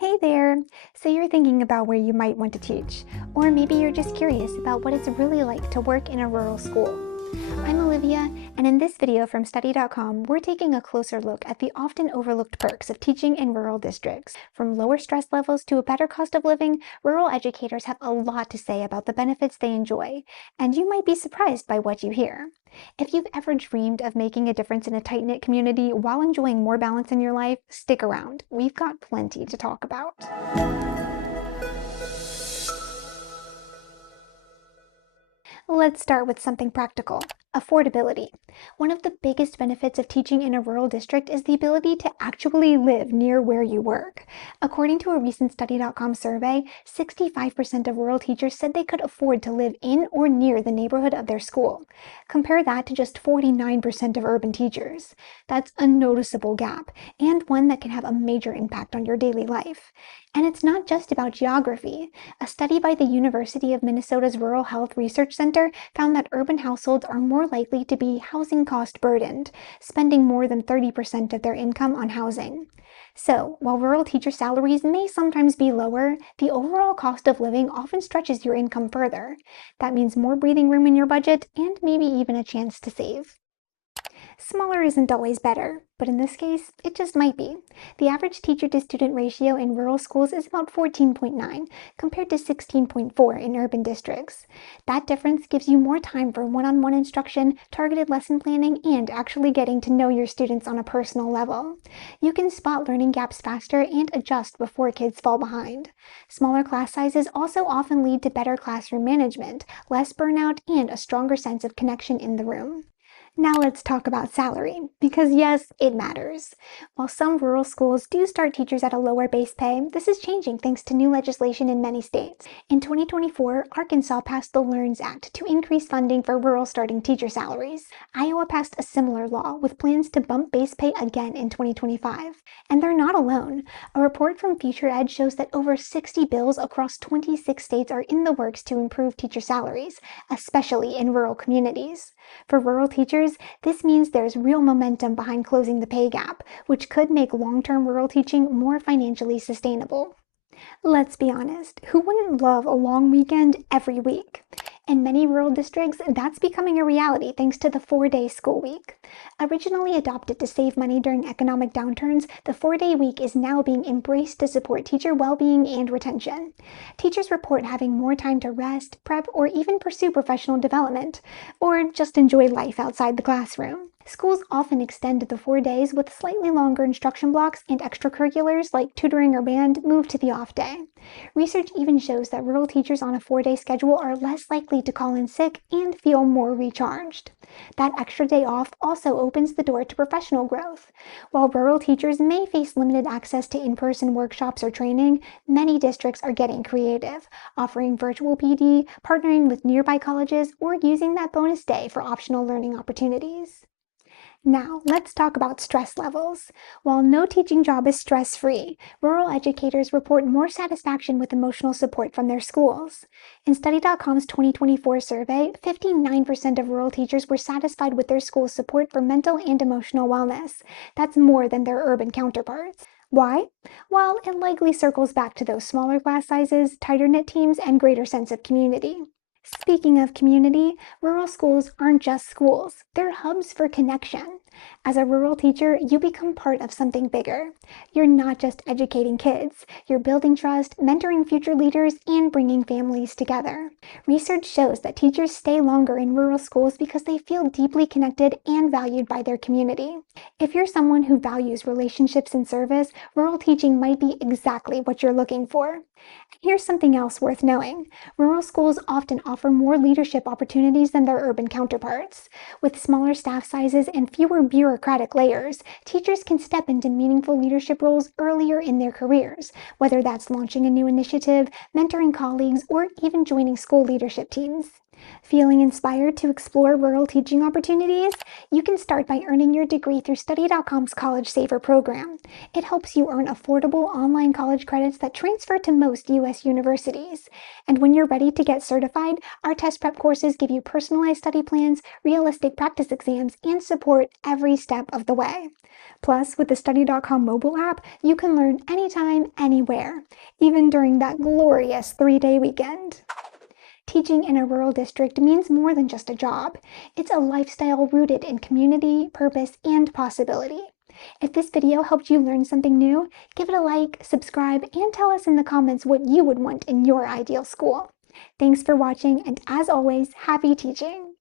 Hey there! So you're thinking about where you might want to teach, or maybe you're just curious about what it's really like to work in a rural school. I'm Olivia, and in this video from study.com, we're taking a closer look at the often overlooked perks of teaching in rural districts. From lower stress levels to a better cost of living, rural educators have a lot to say about the benefits they enjoy, and you might be surprised by what you hear. If you've ever dreamed of making a difference in a tight-knit community while enjoying more balance in your life, stick around. We've got plenty to talk about. Let's start with something practical. Affordability. One of the biggest benefits of teaching in a rural district is the ability to actually live near where you work. According to a recent study.com survey, 65% of rural teachers said they could afford to live in or near the neighborhood of their school. Compare that to just 49% of urban teachers. That's a noticeable gap, and one that can have a major impact on your daily life. And it's not just about geography. A study by the University of Minnesota's Rural Health Research Center found that urban households are more likely to be housing cost burdened, spending more than 30% of their income on housing. So, while rural teacher salaries may sometimes be lower, the overall cost of living often stretches your income further. That means more breathing room in your budget and maybe even a chance to save. Smaller isn't always better, but in this case, it just might be. The average teacher-to-student ratio in rural schools is about 14.9, compared to 16.4 in urban districts. That difference gives you more time for one-on-one instruction, targeted lesson planning, and actually getting to know your students on a personal level. You can spot learning gaps faster and adjust before kids fall behind. Smaller class sizes also often lead to better classroom management, less burnout, and a stronger sense of connection in the room. Now let's talk about salary, because yes, it matters. While some rural schools do start teachers at a lower base pay, this is changing thanks to new legislation in many states. In 2024, Arkansas passed the LEARNS Act to increase funding for rural starting teacher salaries. Iowa passed a similar law with plans to bump base pay again in 2025. And they're not alone. A report from Future Ed shows that over 60 bills across 26 states are in the works to improve teacher salaries, especially in rural communities. For rural teachers, this means there's real momentum behind closing the pay gap, which could make long-term rural teaching more financially sustainable. Let's be honest, who wouldn't love a long weekend every week? In many rural districts, that's becoming a reality thanks to the 4-day school week. Originally adopted to save money during economic downturns, the 4-day week is now being embraced to support teacher well-being and retention. Teachers report having more time to rest, prep, or even pursue professional development, or just enjoy life outside the classroom. Schools often extend the 4 days with slightly longer instruction blocks, and extracurriculars like tutoring or band move to the off day. Research even shows that rural teachers on a 4-day schedule are less likely to call in sick and feel more recharged. That extra day off also opens the door to professional growth. While rural teachers may face limited access to in-person workshops or training, many districts are getting creative, offering virtual PD, partnering with nearby colleges, or using that bonus day for optional learning opportunities. Now, let's talk about stress levels. While no teaching job is stress-free, rural educators report more satisfaction with emotional support from their schools. In Study.com's 2024 survey, 59% of rural teachers were satisfied with their school's support for mental and emotional wellness. That's more than their urban counterparts. Why? Well, it likely circles back to those smaller class sizes, tighter-knit teams, and greater sense of community. Speaking of community, rural schools aren't just schools, they're hubs for connection. As a rural teacher, you become part of something bigger. You're not just educating kids, you're building trust, mentoring future leaders, and bringing families together. Research shows that teachers stay longer in rural schools because they feel deeply connected and valued by their community. If you're someone who values relationships and service, rural teaching might be exactly what you're looking for. Here's something else worth knowing. Rural schools often offer more leadership opportunities than their urban counterparts. With smaller staff sizes and fewer bureaucratic layers, teachers can step into meaningful leadership roles earlier in their careers, whether that's launching a new initiative, mentoring colleagues, or even joining school leadership teams. Feeling inspired to explore rural teaching opportunities? You can start by earning your degree through Study.com's College Saver program. It helps you earn affordable online college credits that transfer to most U.S. universities. And when you're ready to get certified, our test prep courses give you personalized study plans, realistic practice exams, and support every step of the way. Plus, with the Study.com mobile app, you can learn anytime, anywhere, even during that glorious 3-day weekend. Teaching in a rural district means more than just a job. It's a lifestyle rooted in community, purpose, and possibility. If this video helped you learn something new, give it a like, subscribe, and tell us in the comments what you would want in your ideal school. Thanks for watching, and as always, happy teaching!